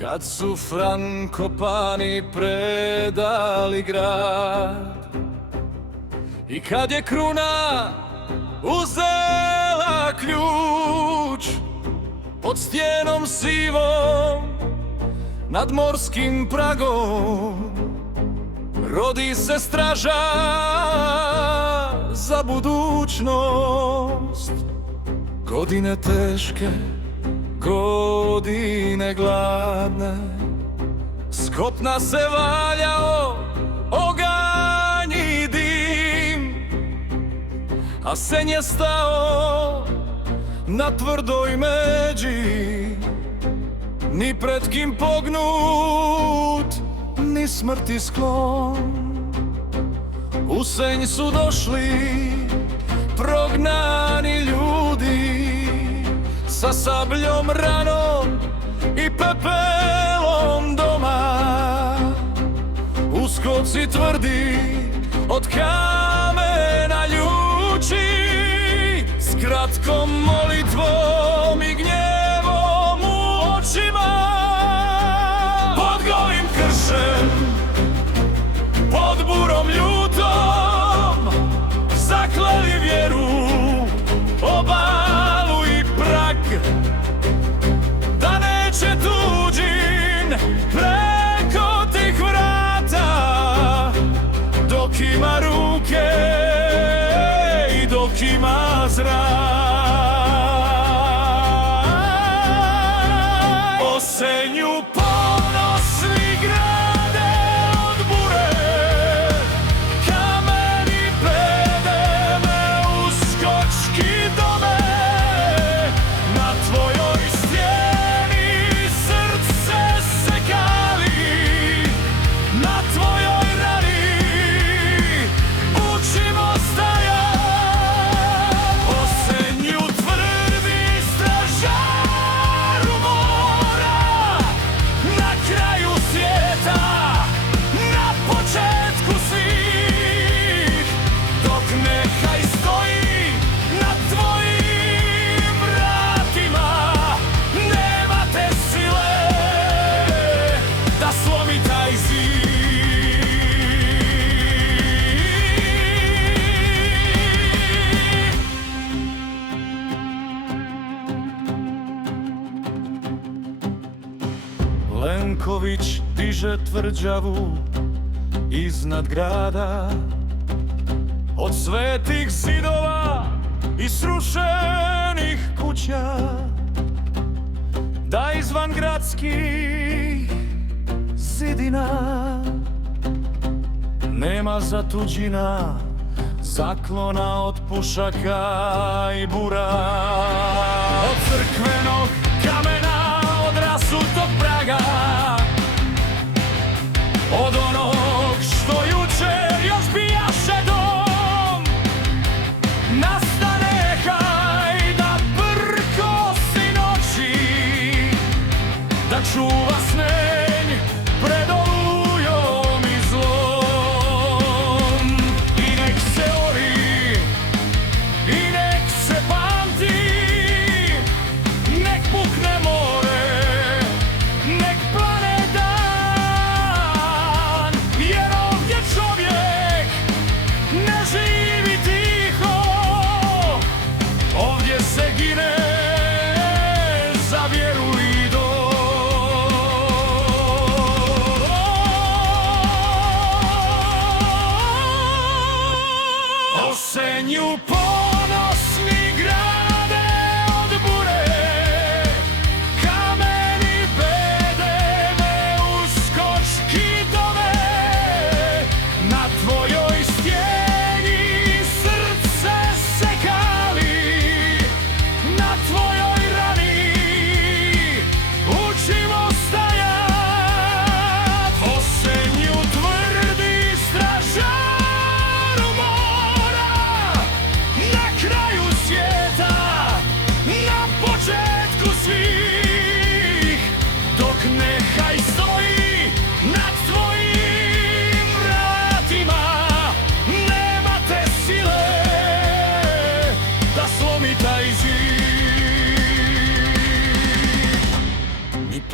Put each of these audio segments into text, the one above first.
Kad su Frankopani predali grad i kad je kruna uzela ključ, pod stjenom sivom nad morskim pragom rodi se straža za budućnost. Godine teške, godine gladne, s kopna se valjao oganj i dim, a sen je stao na tvrdoj međi, ni pred kim pognut, ni smrti sklon. U Senj su došli prognani ljudi, sa sabljom, ranom i pepelom doma. Uskoci tvrdi od kamena ljuči, s kratkom molitvom i gnjevom u očima. Pod golim kršem, pod burom ljutom, zakleli vjeru, obalu i prag, da neće tuđin preko tih vrata, dok ima ruke i dok ima zrak. O Senju ponosni grade od bure, kameni bedeme uskočki dome. Na tvojoj stijeni srce se kali, na tvojoj rani učimo stajat. O Senju tvrdi stražaru mora, na kraju svijeta, na početku svih, dok nehaj stoji na tvojim vratima. Nema te sile da slomi taj zid. Lenković diže tvrđavu iznad grada, od svetih zidova i srušenih kuća, da izvan gradskih zidina nema za tuđina, zaklona od pušaka i bura. Od crkvenog kamena, od rasutog praga, od onog što jučer još bijaše dom, nastane haj da prkosi noći, da čuva Senj pred olujom i zlom. I nek se ori, i nek se pamti, nek mu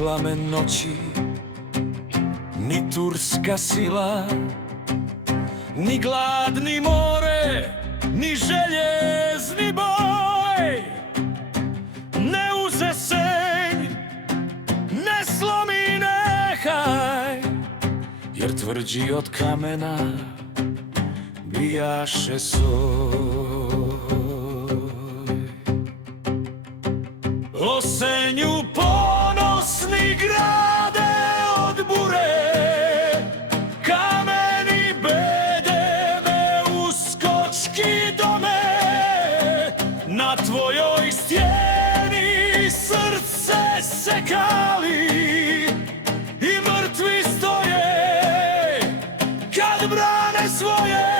plamen noći, ni turska sila, ni glad, ni more, ni željezni boj. Ne uzesenj, ne slomi, nehaj, jer tvrđi od kamena bijaše soj. O Senju ponosni grade od bure, kameni bede me uskočki dome. Na tvojoj stijeni srce se kali i mrtvi stoje kad brane svoje.